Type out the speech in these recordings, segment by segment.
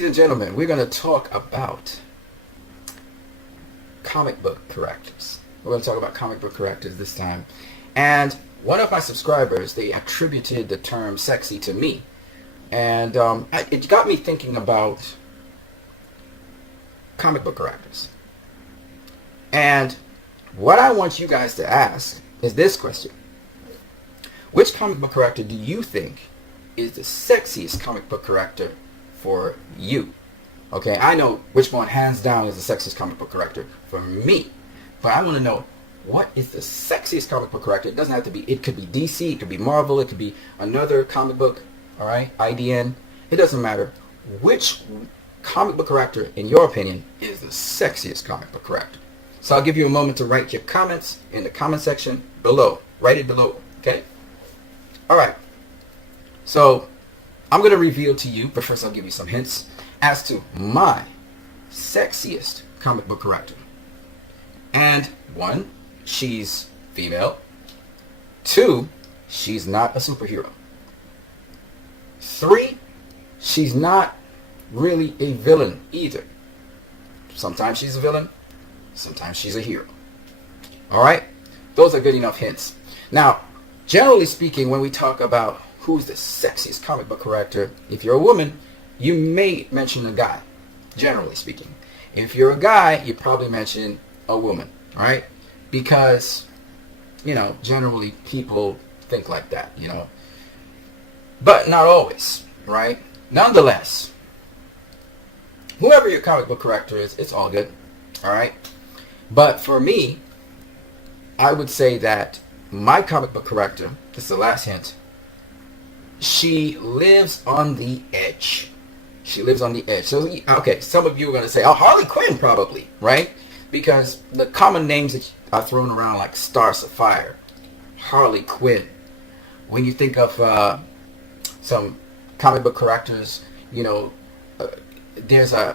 Ladies and gentlemen, we're going to talk about comic book characters. We're going to talk about comic book characters this time. And one of my subscribers, they attributed the term sexy to me. And it got me thinking about comic book characters. And what I want you guys to ask is this question. Which comic book character do you think is the sexiest comic book character for you? Okay, I know which one hands down is the sexiest comic book character for me. But I want to know, what is the sexiest comic book character? It doesn't have to be, it could be DC, it could be Marvel, it could be another comic book, alright, IDN. It doesn't matter. Which comic book character, in your opinion, is the sexiest comic book character? So I'll give you a moment to write your comments in the comment section below. Write it below, okay? Alright, so I'm going to reveal to you, but first I'll give you some hints as to my sexiest comic book character. And 1, she's female. 2, she's not a superhero. 3, she's not really a villain either. Sometimes she's a villain, sometimes she's a hero. Alright? Those are good enough hints. Now, generally speaking, when we talk about who's the sexiest comic book character, if you're a woman, you may mention a guy, generally speaking. If you're a guy, you probably mention a woman, alright? Because, you know, generally people think like that, you know. But not always, right? Nonetheless, whoever your comic book character is, it's all good, alright? But for me, I would say that my comic book character, this is the last hint, she lives on the edge. She lives on the edge. So, okay, some of you are going to say, oh, Harley Quinn probably, right? Because the common names that are thrown around like Star Sapphire, Harley Quinn. When you think of some comic book characters, you know, there's a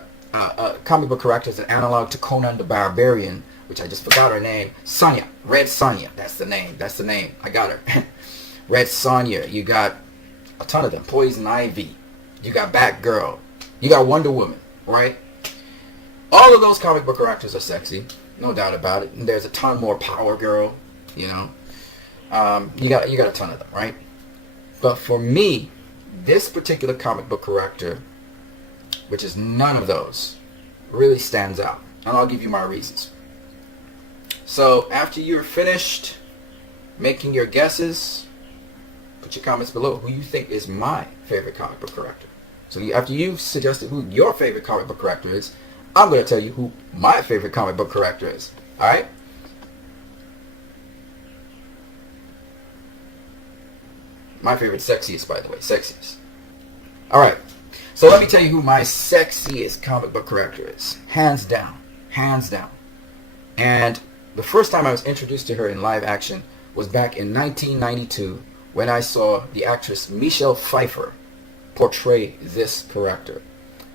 comic book character that's an analog to Conan the Barbarian, which I just forgot her name. Sonya. Red Sonya. That's the name. That's the name. I got her. Red Sonya. You got a ton of them. Poison Ivy. You got Batgirl. You got Wonder Woman, right? All of those comic book characters are sexy, no doubt about it. And there's a ton more. Power Girl, you know. You got a ton of them, right? But for me, this particular comic book character, which is none of those, really stands out. And I'll give you my reasons. So after you're finished making your guesses, put your comments below who you think is my favorite comic book character. So after you've suggested who your favorite comic book character is, I'm going to tell you who my favorite comic book character is. Alright? My favorite sexiest, by the way. Sexiest. Alright. So let me tell you who my sexiest comic book character is. Hands down. Hands down. And the first time I was introduced to her in live action was back in 1992 when I saw the actress Michelle Pfeiffer portray this character.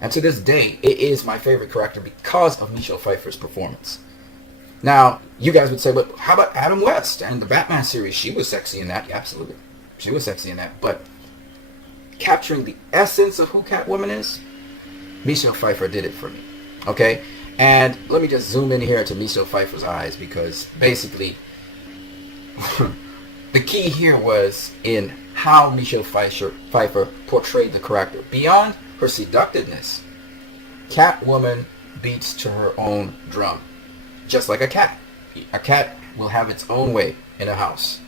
And to this day, it is my favorite character because of Michelle Pfeiffer's performance. Now, you guys would say, but how about Adam West and the Batman series? She was sexy in that. Yeah, absolutely. She was sexy in that. But capturing the essence of who Catwoman is, Michelle Pfeiffer did it for me. Okay? And let me just zoom in here to Michelle Pfeiffer's eyes, because basically the key here was in how Michelle Pfeiffer portrayed the character. Beyond her seductiveness, Catwoman beats to her own drum. Just like a cat. A cat will have its own way in a house.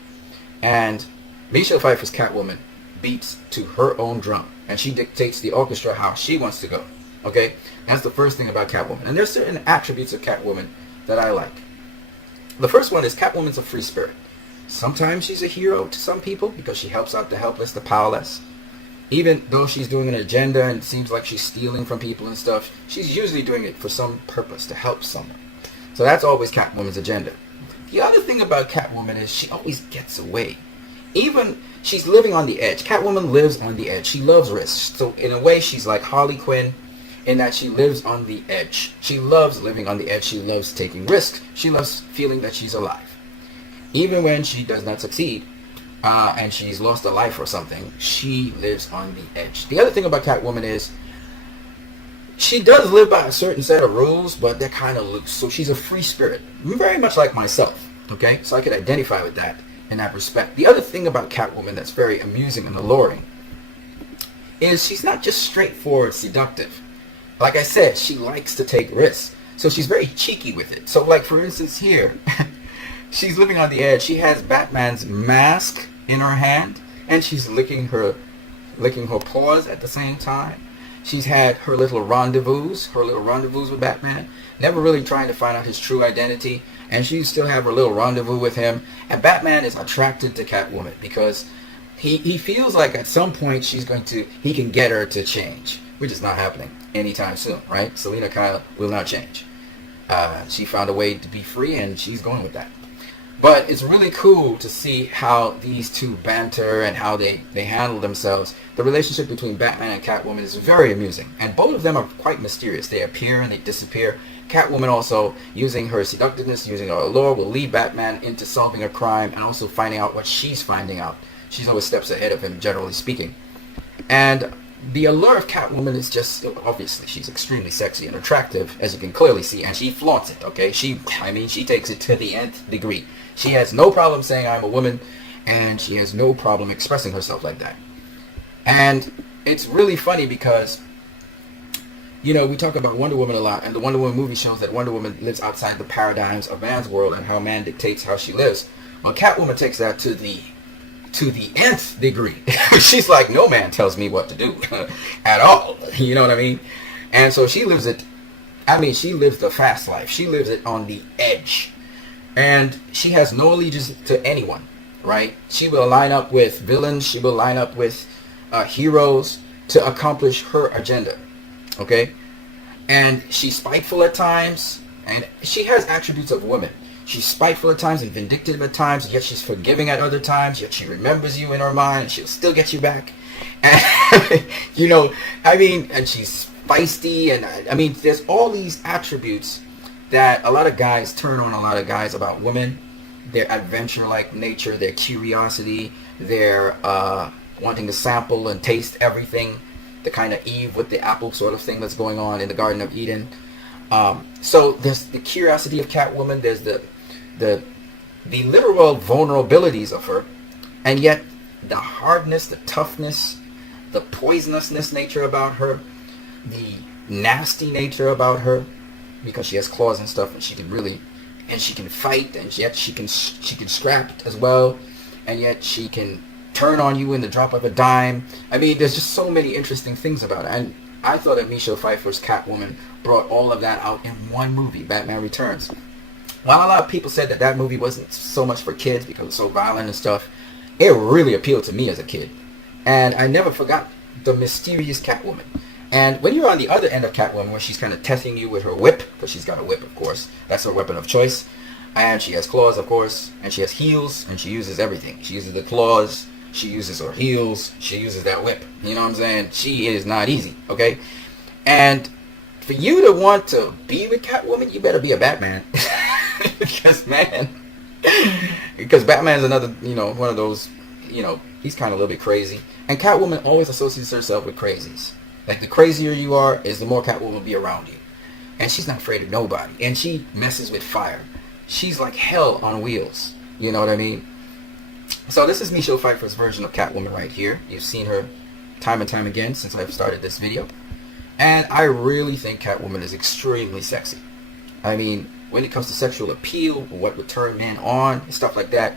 And Michelle Pfeiffer's Catwoman beats to her own drum. And she dictates the orchestra how she wants to go. Okay? That's the first thing about Catwoman. And there's certain attributes of Catwoman that I like. The first one is Catwoman's a free spirit. Sometimes she's a hero to some people because she helps out the helpless, the powerless. Even though she's doing an agenda and it seems like she's stealing from people and stuff, she's usually doing it for some purpose, to help someone. So that's always Catwoman's agenda. The other thing about Catwoman is she always gets away. Even she's living on the edge. Catwoman lives on the edge. She loves risks. So in a way, she's like Harley Quinn in that she lives on the edge. She loves living on the edge. She loves taking risks. She loves feeling that she's alive. Even when she does not succeed, and she's lost a life or something, she lives on the edge. The other thing about Catwoman is she does live by a certain set of rules, but they're kind of loose. So she's a free spirit, very much like myself. Okay, so I could identify with that in that respect. The other thing about Catwoman that's very amusing and alluring is she's not just straightforward seductive. Like I said, she likes to take risks. So she's very cheeky with it. So like for instance here, she's living on the edge. She has Batman's mask in her hand and she's licking her paws at the same time. She's had her little rendezvous with Batman, never really trying to find out his true identity, and she still have her little rendezvous with him. And Batman is attracted to Catwoman because he feels like at some point he can get her to change, which is not happening anytime soon, right? Selina Kyle will not change. She found a way to be free, and she's going with that. But it's really cool to see how these two banter and how they handle themselves. The relationship between Batman and Catwoman is very amusing. And both of them are quite mysterious. They appear and they disappear. Catwoman also, using her seductiveness, using her allure, will lead Batman into solving a crime and also finding out what she's finding out. She's always steps ahead of him, generally speaking. And the allure of Catwoman is just, obviously, she's extremely sexy and attractive, as you can clearly see. And she flaunts it, okay? She takes it to the nth degree. She has no problem saying I'm a woman, and she has no problem expressing herself like that. And it's really funny because, you know, we talk about Wonder Woman a lot, and the Wonder Woman movie shows that Wonder Woman lives outside the paradigms of man's world and how man dictates how she lives. Well, Catwoman takes that to the nth degree. She's like, no man tells me what to do at all. You know what I mean? And so she lives it. She lives the fast life. She lives it on the edge. And she has no allegiance to anyone, right? She will line up with villains. She will line up with heroes to accomplish her agenda, okay? And she's spiteful at times, and she has attributes of women. She's spiteful at times and vindictive at times, yet she's forgiving at other times, yet she remembers you in her mind, and she'll still get you back. And, and she's feisty, and there's all these attributes that a lot of guys turn on a lot of guys about women. Their adventure-like nature, their curiosity, their wanting to sample and taste everything, the kind of Eve with the apple sort of thing that's going on in the Garden of Eden. So there's the curiosity of Catwoman, there's the literal vulnerabilities of her, and yet the hardness, the toughness, the poisonousness nature about her, the nasty nature about her, because she has claws and stuff, and she can fight, and yet she can scrap as well, and yet she can turn on you in the drop of a dime. There's just so many interesting things about it, and I thought that Michelle Pfeiffer's Catwoman brought all of that out in one movie, Batman Returns. While a lot of people said that movie wasn't so much for kids because it's so violent and stuff, it really appealed to me as a kid, and I never forgot the mysterious Catwoman. And when you're on the other end of Catwoman, where she's kind of testing you with her whip, because she's got a whip, of course. That's her weapon of choice. And she has claws, of course. And she has heels, and she uses everything. She uses the claws. She uses her heels. She uses that whip. You know what I'm saying? She is not easy, okay? And for you to want to be with Catwoman, you better be a Batman. because Batman's another, one of those, he's kind of a little bit crazy. And Catwoman always associates herself with crazies. Like, the crazier you are, is the more Catwoman will be around you. And she's not afraid of nobody. And she messes with fire. She's like hell on wheels. You know what I mean? So this is Michelle Pfeiffer's version of Catwoman right here. You've seen her time and time again since I've started this video. And I really think Catwoman is extremely sexy. When it comes to sexual appeal, what would turn men on, stuff like that,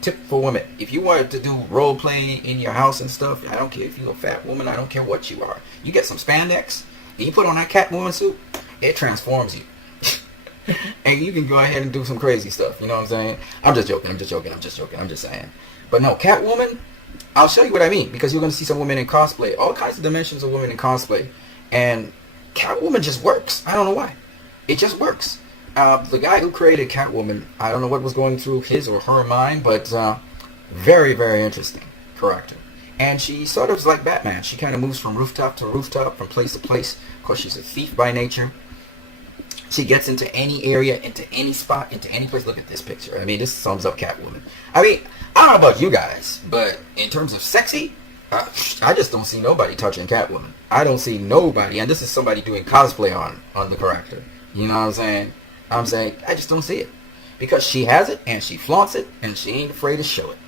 tip for women. If you wanted to do role play in your house and stuff, I don't care if you're a fat woman, I don't care what you are. You get some spandex, and you put on that Catwoman suit, it transforms you. And you can go ahead and do some crazy stuff, you know what I'm saying? I'm just joking, I'm just saying. But no, Catwoman, I'll show you what I mean, because you're going to see some women in cosplay, all kinds of dimensions of women in cosplay, and Catwoman just works. I don't know why. It just works. The guy who created Catwoman, I don't know what was going through his or her mind, but very, very interesting character. And she sort of is like Batman. She kind of moves from rooftop to rooftop, from place to place. Of course, she's a thief by nature. She gets into any area, into any spot, into any place. Look at this picture. This sums up Catwoman. I don't know about you guys, but in terms of sexy, I just don't see nobody touching Catwoman. I don't see nobody, and this is somebody doing cosplay on the character. You know what I'm saying? I'm saying I just don't see it because she has it and she flaunts it and she ain't afraid to show it.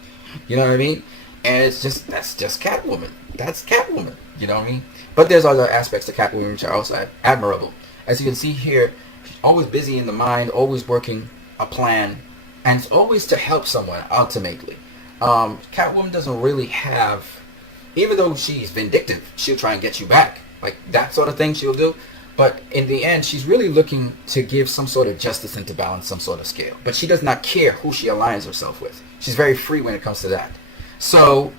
You know what I mean? And that's just Catwoman. That's Catwoman. You know what I mean? But there's other aspects to Catwoman which are also admirable. As you can see here, she's always busy in the mind, always working a plan, and it's always to help someone ultimately. Catwoman doesn't really have, even though she's vindictive, she'll try and get you back. Like that sort of thing she'll do. But in the end, she's really looking to give some sort of justice and to balance some sort of scale. But she does not care who she aligns herself with. She's very free when it comes to that. So,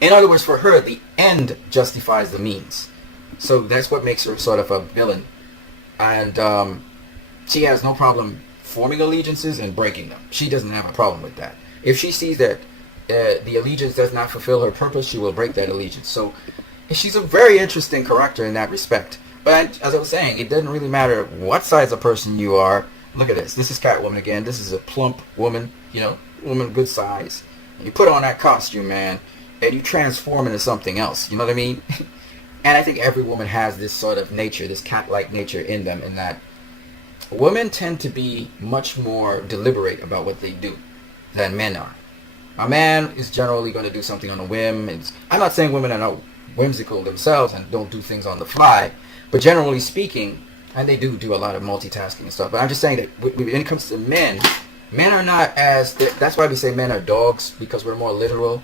in other words, for her, the end justifies the means. So that's what makes her sort of a villain. And she has no problem forming allegiances and breaking them. She doesn't have a problem with that. If she sees that the allegiance does not fulfill her purpose, she will break that allegiance. So she's a very interesting character in that respect. But as I was saying, it doesn't really matter what size of person you are. Look at this. This is Catwoman again. This is a plump woman, you know, woman good size. And you put on that costume, man, and you transform into something else. You know what I mean? And I think every woman has this sort of nature, this cat-like nature in them, in that women tend to be much more deliberate about what they do than men are. A man is generally going to do something on a whim. I'm not saying women are not whimsical themselves and don't do things on the fly, but generally speaking, and they do a lot of multitasking and stuff, but I'm just saying that when it comes to men are not as, that's why we say men are dogs, because we're more literal.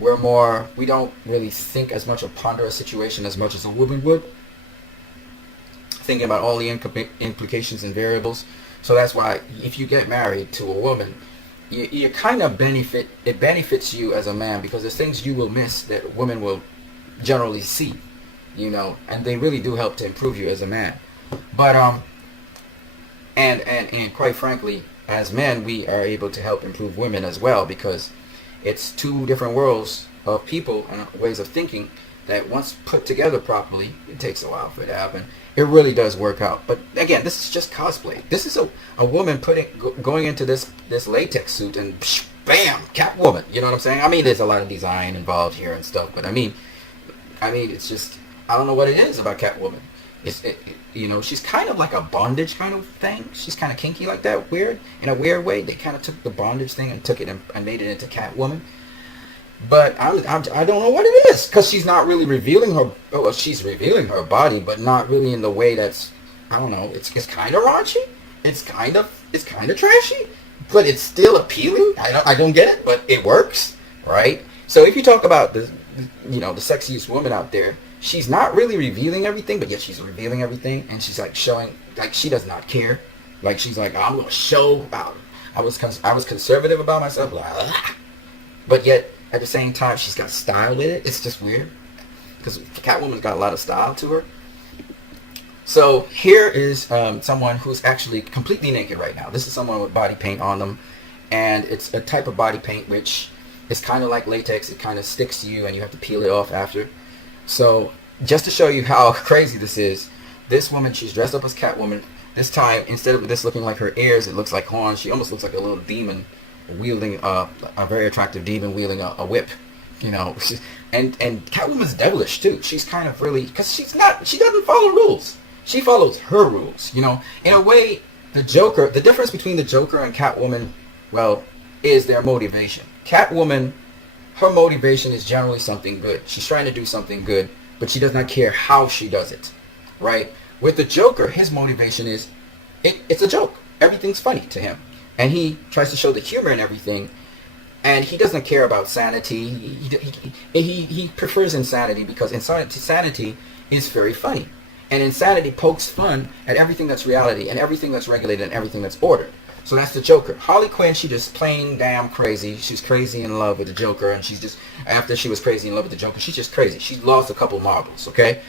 We don't really think as much or ponder a situation as much as a woman would, thinking about all the implications and variables. So that's why if you get married to a woman, you kind of it benefits you as a man, because there's things you will miss that women will generally see, you know, and they really do help to improve you as a man. But and quite frankly, as men, we are able to help improve women as well, because it's two different worlds of people and ways of thinking that once put together properly, it takes a while for it to happen. It really does work out. But again, this is just cosplay. This is a woman going into this latex suit and bam, Catwoman. You know what I'm saying? I mean, there's a lot of design involved here and stuff, but I mean, it's just, I don't know what it is about Catwoman. You know, she's kind of like a bondage kind of thing. She's kind of kinky like that, in a weird way. They kind of took the bondage thing and took it and made it into Catwoman. But I don't know what it is, because she's not really revealing her. Well, she's revealing her body, but not really in the way that's, I don't know. It's kind of raunchy. It's kind of trashy, but it's still appealing. I don't get it, but it works, right? So if you talk about the sexiest woman out there, she's not really revealing everything, but yet she's revealing everything, and she's like showing, like she does not care. Like she's like, I'm gonna show out. I was conservative about myself, but yet at the same time she's got style with it. It's just weird, because Catwoman's got a lot of style to her. So here is someone who's actually completely naked right now. This is someone with body paint on them, and it's a type of body paint which is kind of like latex. It kind of sticks to you, and you have to peel it off after. So just to show you how crazy this is, this woman, she's dressed up as Catwoman. This time, instead of this looking like her ears, it looks like horns. She almost looks like a little demon wielding a very attractive demon wielding a whip, you know. And Catwoman's devilish too. She's kind of really, because she doesn't follow rules. She follows her rules, you know. In a way, the difference between the Joker and Catwoman, well, is their motivation. Catwoman, her motivation is generally something good. She's trying to do something good, but she does not care how she does it, right? With the Joker, his motivation is, it's a joke. Everything's funny to him. And he tries to show the humor in everything, and he doesn't care about sanity. He prefers insanity, because insanity is very funny. And insanity pokes fun at everything that's reality, and everything that's regulated, and everything that's ordered. So that's the Joker. Harley Quinn, she just plain damn crazy. She's crazy in love with the Joker, and she's just, after she was crazy in love with the Joker, she's just crazy. She lost a couple marbles, okay?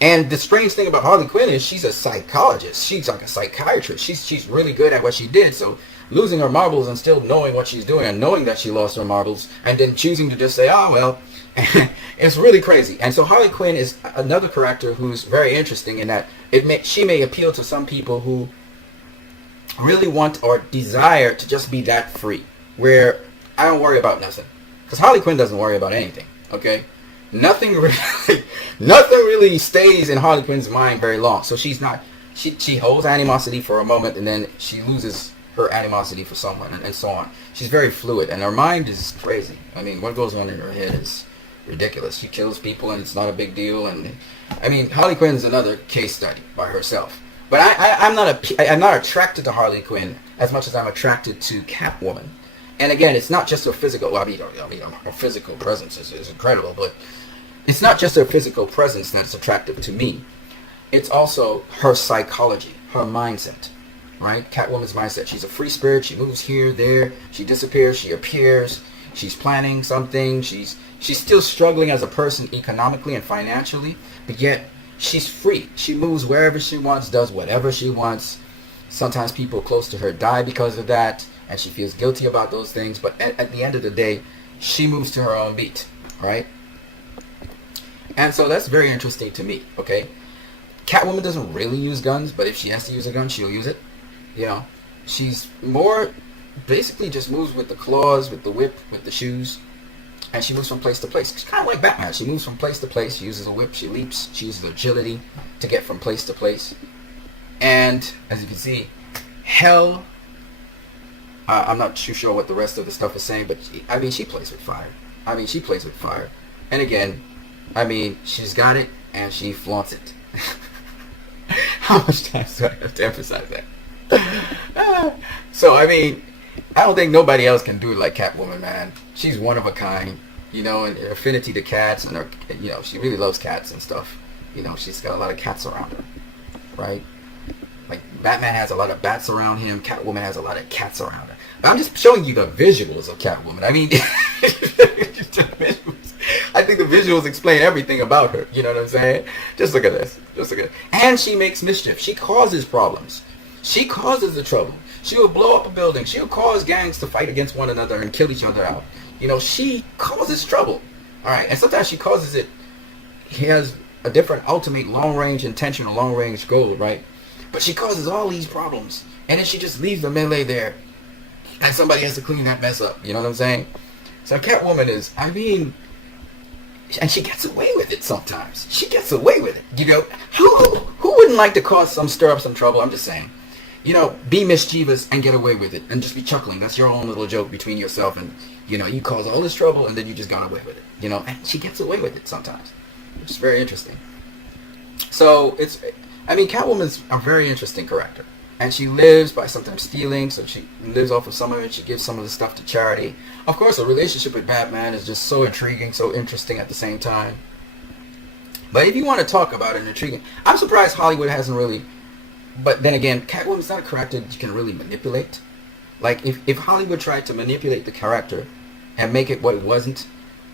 And the strange thing about Harley Quinn is she's a psychologist. She's like a psychiatrist. She's really good at what she did. So losing her marbles and still knowing what she's doing and knowing that she lost her marbles and then choosing to just say, oh, well, it's really crazy. And so Harley Quinn is another character who's very interesting in that she may appeal to some people who really want or desire to just be that free, where I don't worry about nothing. Because Harley Quinn doesn't worry about anything. Okay, nothing really, nothing really stays in Harley Quinn's mind very long. So she's not. She holds animosity for a moment, and then she loses her animosity for someone, and so on. She's very fluid, and her mind is crazy. I mean, what goes on in her head is ridiculous. She kills people, and it's not a big deal. And I mean, Harley Quinn is another case study by herself. But I'm not attracted to Harley Quinn as much as I'm attracted to Catwoman. And again, it's not just her physical. Well, I mean, her physical presence is incredible, but it's not just her physical presence that's attractive to me. It's also her psychology, her mindset, right? Catwoman's mindset. She's a free spirit. She moves here, there. She disappears. She appears. She's planning something. She's still struggling as a person economically and financially, but yet she's free. She moves wherever she wants, does whatever she wants. Sometimes people close to her die because of that, and she feels guilty about those things. But at the end of the day, she moves to her own beat, right? And so that's very interesting to me, okay? Catwoman doesn't really use guns, but if she has to use a gun, she'll use it. You know, she's more basically just moves with the claws, with the whip, with the shoes, and she moves from place to place. She's kind of like Batman. She moves from place to place. She uses a whip. She leaps. She uses agility to get from place to place. And as you can see, hell. I'm not too sure what the rest of the stuff is saying, but she plays with fire. She plays with fire. And again, she's got it and she flaunts it. How much time do I have to emphasize that? So, I don't think nobody else can do it like Catwoman, man. She's one of a kind, and her affinity to cats, and her, she really loves cats and stuff. She's got a lot of cats around her, right? Like, Batman has a lot of bats around him. Catwoman has a lot of cats around her. I'm just showing you the visuals of Catwoman. I think the visuals explain everything about her. You know what I'm saying? Just look at this. And she makes mischief. She causes problems. She causes the trouble. She will blow up a building. She will cause gangs to fight against one another and kill each other out. She causes trouble. All right. And sometimes she causes it. He has a different ultimate long-range intention, a long-range goal, right? But she causes all these problems. And then she just leaves the melee there. And somebody has to clean that mess up. You know what I'm saying? So Catwoman is, and she gets away with it sometimes. She gets away with it. Who wouldn't like to stir up some trouble? I'm just saying. Be mischievous and get away with it. And just be chuckling. That's your own little joke between yourself and, you cause all this trouble and then you just got away with it. And she gets away with it sometimes. Which is very interesting. So, Catwoman's a very interesting character. And she lives by sometimes stealing, so she lives off of some of it. She gives some of the stuff to charity. Of course, a relationship with Batman is just so intriguing, so interesting at the same time. But if you want to talk about it, intriguing, I'm surprised Hollywood hasn't really. But then again, Catwoman's not a character that you can really manipulate. Like, if Hollywood tried to manipulate the character and make it what it wasn't,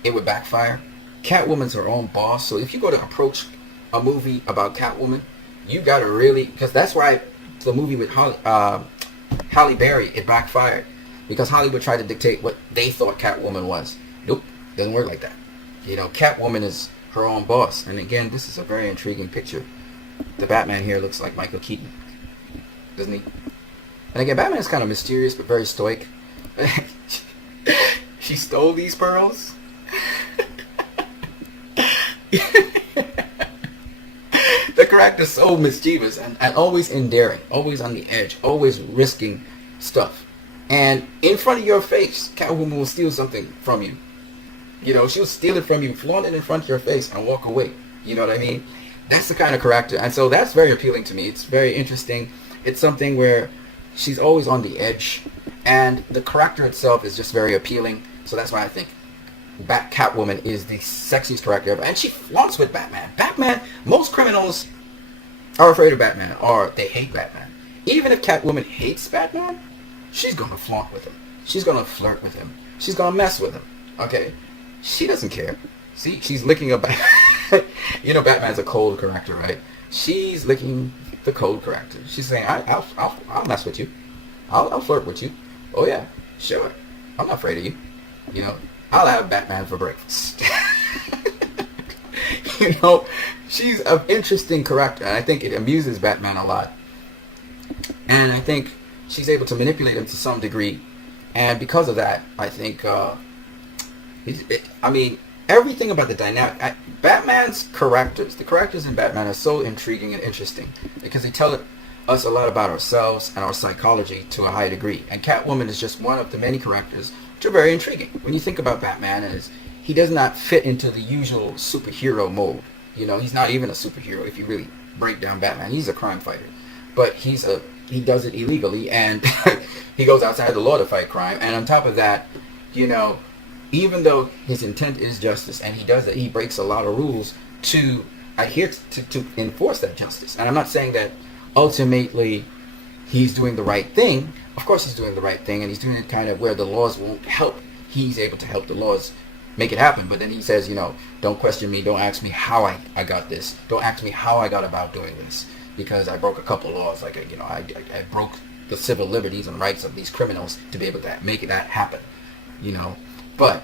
it would backfire. Catwoman's her own boss, so if you go to approach a movie about Catwoman, you gotta really, because that's why the movie with Halle Berry, it backfired, because Hollywood tried to dictate what they thought Catwoman was. Nope, doesn't work like that. Catwoman is her own boss, and again, this is a very intriguing picture. The Batman here looks like Michael Keaton, doesn't he? And again, Batman is kind of mysterious but very stoic. She stole these pearls. The character's so mischievous and always endearing, always on the edge, always risking stuff. And in front of your face, Catwoman will steal something from you. She'll steal it from you, flaunt it in front of your face, and walk away. You know what I mean? That's the kind of character. And so that's very appealing to me. It's very interesting. It's something where she's always on the edge. And the character itself is just very appealing. So that's why I think Catwoman is the sexiest character ever. And she flaunts with Batman. Most criminals are afraid of Batman, or they hate Batman. Even if Catwoman hates Batman, she's going to flaunt with him. She's going to flirt with him. She's going to mess with him. Okay? She doesn't care. See, she's licking a Batman. Batman's a cold character, right? She's licking the cold character. She's saying, I'll mess with you. I'll flirt with you. Oh yeah, sure. I'm not afraid of you. I'll have Batman for breakfast. She's an interesting character, and I think it amuses Batman a lot. And I think she's able to manipulate him to some degree. And because of that, I think, everything about the dynamic. Batman's characters, the characters in Batman are so intriguing and interesting because they tell us a lot about ourselves and our psychology to a high degree. And Catwoman is just one of the many characters which are very intriguing. When you think about Batman, he does not fit into the usual superhero mode. You know, he's not even a superhero if you really break down Batman. He's a crime fighter, but he does it illegally, and he goes outside the law to fight crime. And on top of that, you know, even though his intent is justice, and he does it, he breaks a lot of rules to adhere to enforce that justice. And I'm not saying that ultimately he's doing the right thing. Of course he's doing the right thing, and he's doing it kind of where the laws won't help. He's able to help the laws make it happen. But then he says, you know, don't question me, don't ask me how I got this, don't ask me how I got about doing this, because I broke a couple laws, like, you know, I broke the civil liberties and rights of these criminals to be able to make that happen, you know, but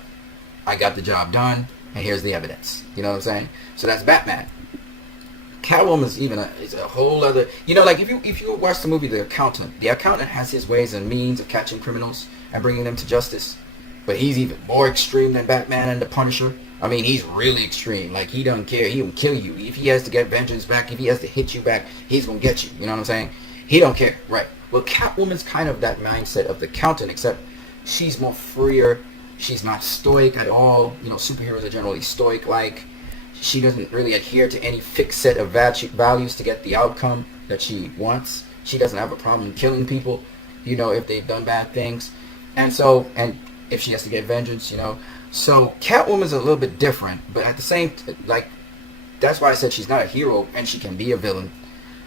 I got the job done, and here's the evidence. You know what I'm saying? So that's Batman. Catwoman's is a whole other, you know, like if you watch the movie The Accountant has his ways and means of catching criminals and bringing them to justice, but he's even more extreme than Batman and the Punisher. I mean, he's really extreme. Like, he doesn't care. He will kill you. If he has to get vengeance back, if he has to hit you back, he's going to get you. You know what I'm saying? He don't care. Right. Well, Catwoman's kind of that mindset of the Accountant, except she's more freer. She's not stoic at all. You know, superheroes are generally stoic. Like, she doesn't really adhere to any fixed set of values to get the outcome that she wants. She doesn't have a problem killing people, you know, if they've done bad things. And if she has to get vengeance, you know. So Catwoman's a little bit different, but at the same, like, that's why I said she's not a hero and she can be a villain.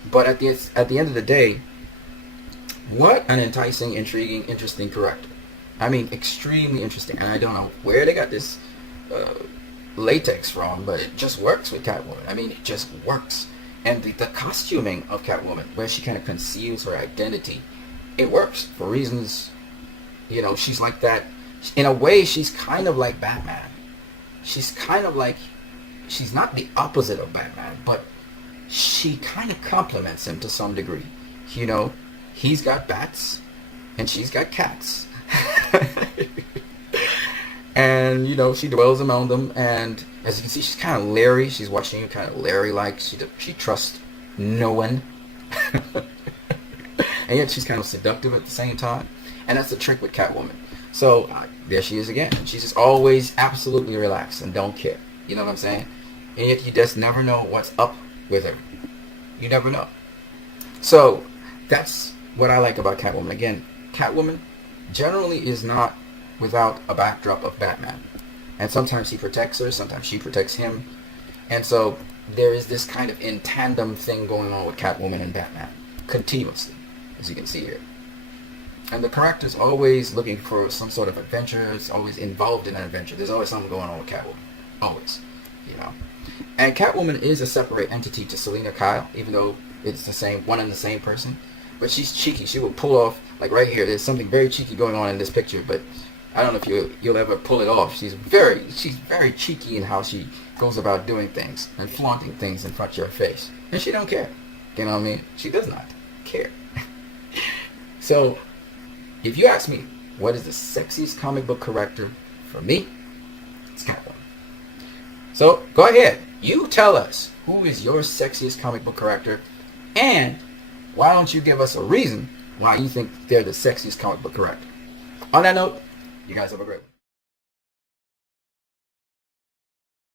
But at the end of the day, what an enticing, intriguing, interesting character. I mean, extremely interesting. And I don't know where they got this latex from, but it just works with Catwoman. I mean, it just works. And the costuming of Catwoman, where she kind of conceals her identity, it works for reasons, you know, she's like that. In a way, she's kind of like Batman. She's kind of like, she's not the opposite of Batman, but she kind of complements him to some degree. You know, he's got bats, and she's got cats. And, you know, she dwells among them, and as you can see, she's kind of leery. She's watching you kind of leery-like. She trusts no one. And yet she's kind of seductive at the same time. And that's the trick with Catwoman. So there she is again. She's just always absolutely relaxed and don't care. You know what I'm saying? And yet you just never know what's up with her. You never know. So that's what I like about Catwoman. Again, Catwoman generally is not without a backdrop of Batman. And sometimes he protects her, sometimes she protects him. And so there is this kind of in tandem thing going on with Catwoman and Batman continuously, as you can see here. And the character's always looking for some sort of adventure. It's always involved in an adventure. There's always something going on with Catwoman. Always. You know. And Catwoman is a separate entity to Selina Kyle, even though it's the same, one and the same person. But she's cheeky. She will pull off, like right here, there's something very cheeky going on in this picture, but I don't know if you'll ever pull it off. She's very cheeky in how she goes about doing things and flaunting things in front of your face. And she don't care. You know what I mean? She does not care. So, if you ask me, what is the sexiest comic book character for me? It's Catwoman. So, go ahead. You tell us, who is your sexiest comic book character? And why don't you give us a reason why you think they're the sexiest comic book character? On that note, you guys have a great one.